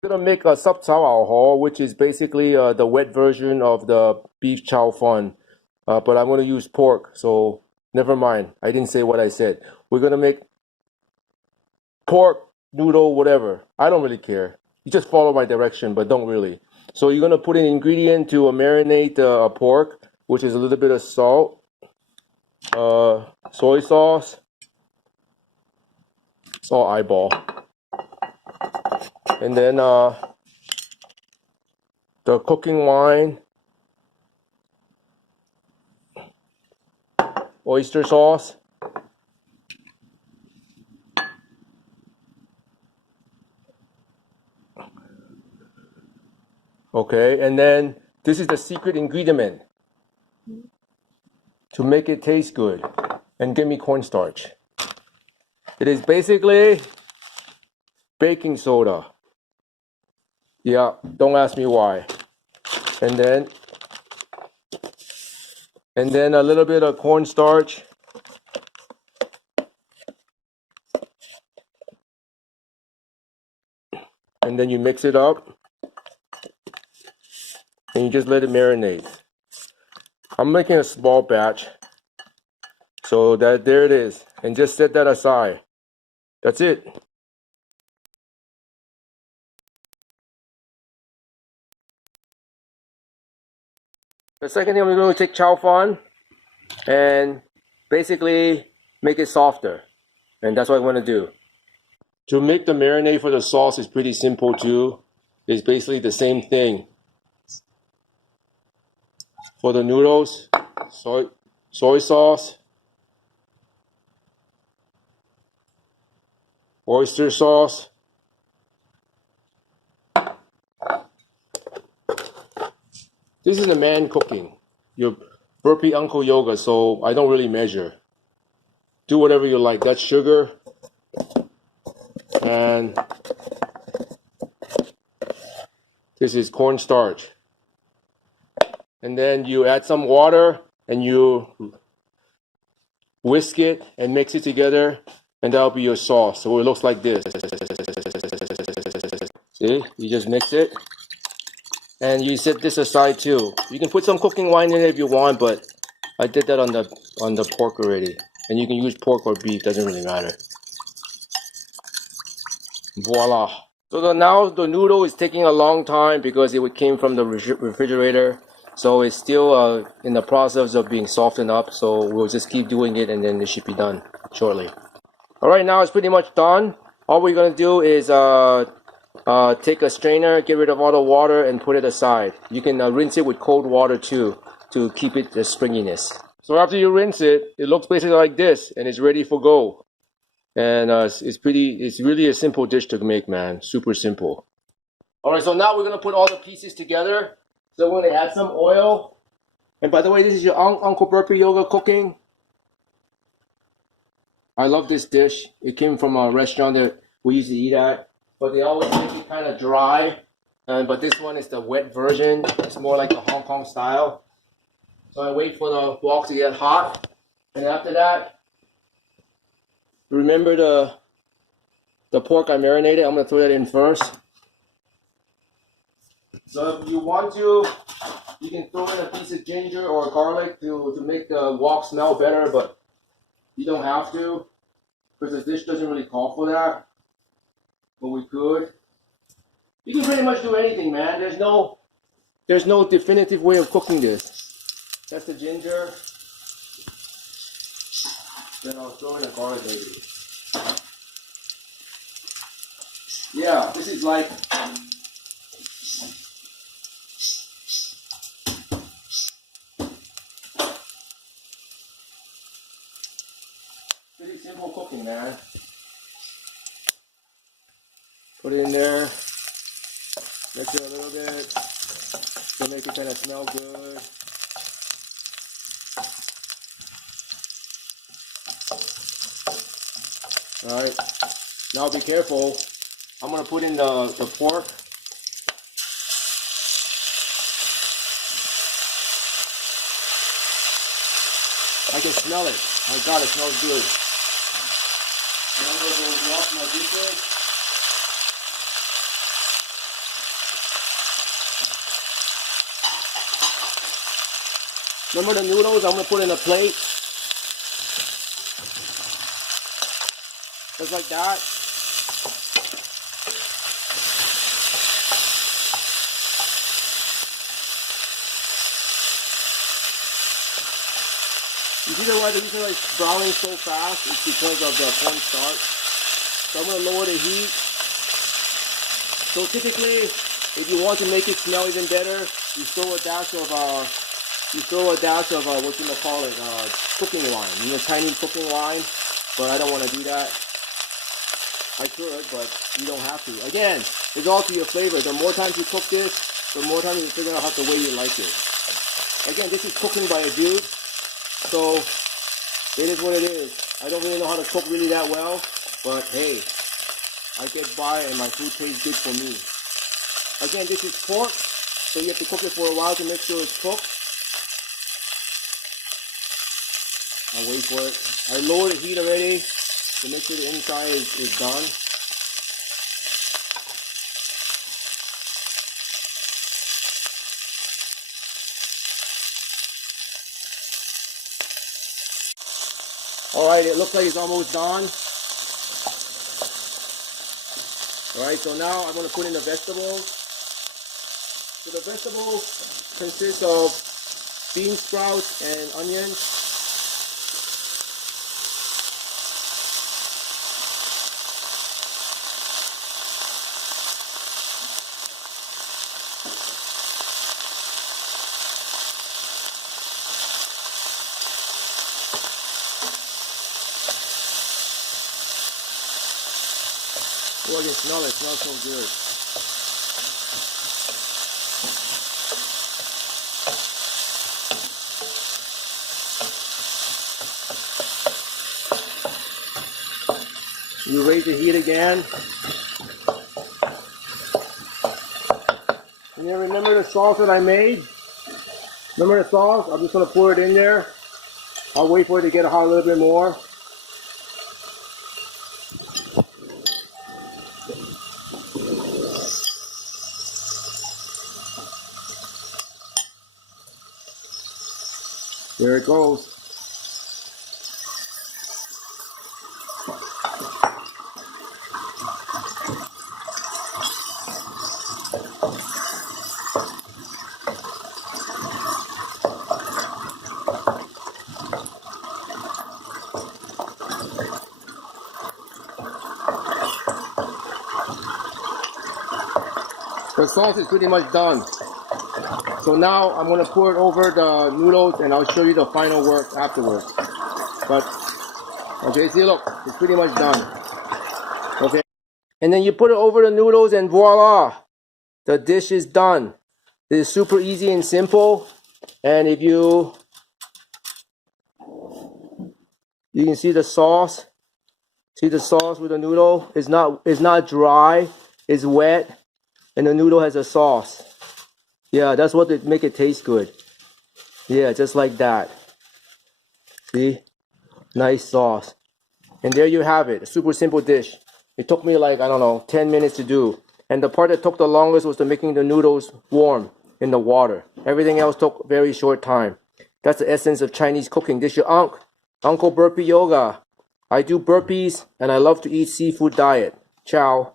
I'm gonna make a濕抄牛河, which is basically the wet version of the beef chowfun, but I'm gonna use pork, so never mind. I didn't say what I said. We're gonna make pork noodle, whatever. I don't really care. You just follow my direction, but don't really. So you're gonna put an ingredient to marinate a pork, which is a little bit of salt, soy sauce, salt eyeball, and then the cooking wine, oyster sauce, okay, and then this is the secret ingredient to make it taste good and give me cornstarch. It is basically baking soda. Yeah, don't ask me why. And then a little bit of cornstarch. And then you mix it up. And you just let it marinate. I'm making a small batch. So that there it is. And just set that aside. That's it. The second thing I'm going to take chowfun and basically make it softer. And that's what I'm going to do. To make the marinade for the sauce is pretty simple too. It's basically the same thing. For the noodles, soy sauce, oyster sauce, this is a man cooking. Your burpee uncle yoga, so I don't really measure. Do whatever you like. That's sugar. And this is cornstarch. And then you add some water and you whisk it and mix it together, and that'll be your sauce. So it looks like this. See, you just mix it. And you set this aside too. You can put some cooking wine in it if you want, but I did that on the pork already. And you can use pork or beef, doesn't really matter. Voila. So now the noodle is taking a long time because it came from the refrigerator. So it's still in the process of being softened up. So we'll just keep doing it and then it should be done shortly. Alright, now it's pretty much done. All we're going to do is take a strainer, get rid of all the water, and put it aside. You can rinse it with cold water too to keep it the springiness. So after you rinse it, it looks basically like this, and it's ready for go. And it's really a simple dish to make, man. Super simple. Alright, so now we're going to put all the pieces together. So we're going to add some oil. And by the way, this is your Uncle burpeeYoga cooking. I love this dish. It came from a restaurant that we used to eat at. But they always make it kind of dry. But this one is the wet version. It's more like the Hong Kong style. So I wait for the wok to get hot. And after that, remember the pork I marinated. I'm going to throw that in first. So if you want to, you can throw in a piece of ginger or garlic to make the wok smell better. But you don't have to, because the dish doesn't really call for that. But we could. You can pretty much do anything, man. There's no definitive way of cooking this. That's the ginger. Then I'll throw in a garlic maybe. Yeah, this is like pretty simple cooking, man. Put it in there. Mix it a little bit to make it kind of smell good. Alright, now be careful. I'm going to put in the pork. I can smell it. My God, it smells good. And I'm going to go wash my dishes. Remember the noodles I'm going to put in a plate? Just like that. You see why the reason why it's browning so fast? It's because of the cornstarch. So I'm going to lower the heat. So typically, if you want to make it smell even better, you throw a dash of what you call it, cooking wine. You know, Chinese cooking wine. But I don't want to do that. I could, but you don't have to. Again, it's all to your flavor. The more times you cook this, the more times you figure out how the way you like it. Again, this is cooking by a dude. So, it is what it is. I don't really know how to cook really that well, but hey, I get by and my food tastes good for me. Again, this is pork, so you have to cook it for a while to make sure it's cooked. I'll wait for it. I lowered the heat already to make sure the inside is done. Alright, it looks like it's almost done. Alright, so now I'm going to put in the vegetables. So the vegetables consist of bean sprouts and onions. Oh, I can smell it. It smells so good. You raise the heat again. And then remember the sauce that I made? Remember the sauce? I'm just going to pour it in there. I'll wait for it to get hot a little bit more. There it goes. The sauce is pretty much done. So now I'm going to pour it over the noodles and I'll show you the final work afterwards. But, okay, see, look, it's pretty much done. Okay. And then you put it over the noodles and voila, the dish is done. It is super easy and simple. And if you can see the sauce. See the sauce with the noodle? It's not dry, it's wet. And the noodle has a sauce. Yeah, that's what they make it taste good. Yeah, just like that. See? Nice sauce. And there you have it. A super simple dish. It took me like, I don't know, 10 minutes to do. And the part that took the longest was the making the noodles warm in the water. Everything else took a very short time. That's the essence of Chinese cooking. This is your Uncle Burpee Yoga. I do burpees and I love to eat seafood diet. Ciao.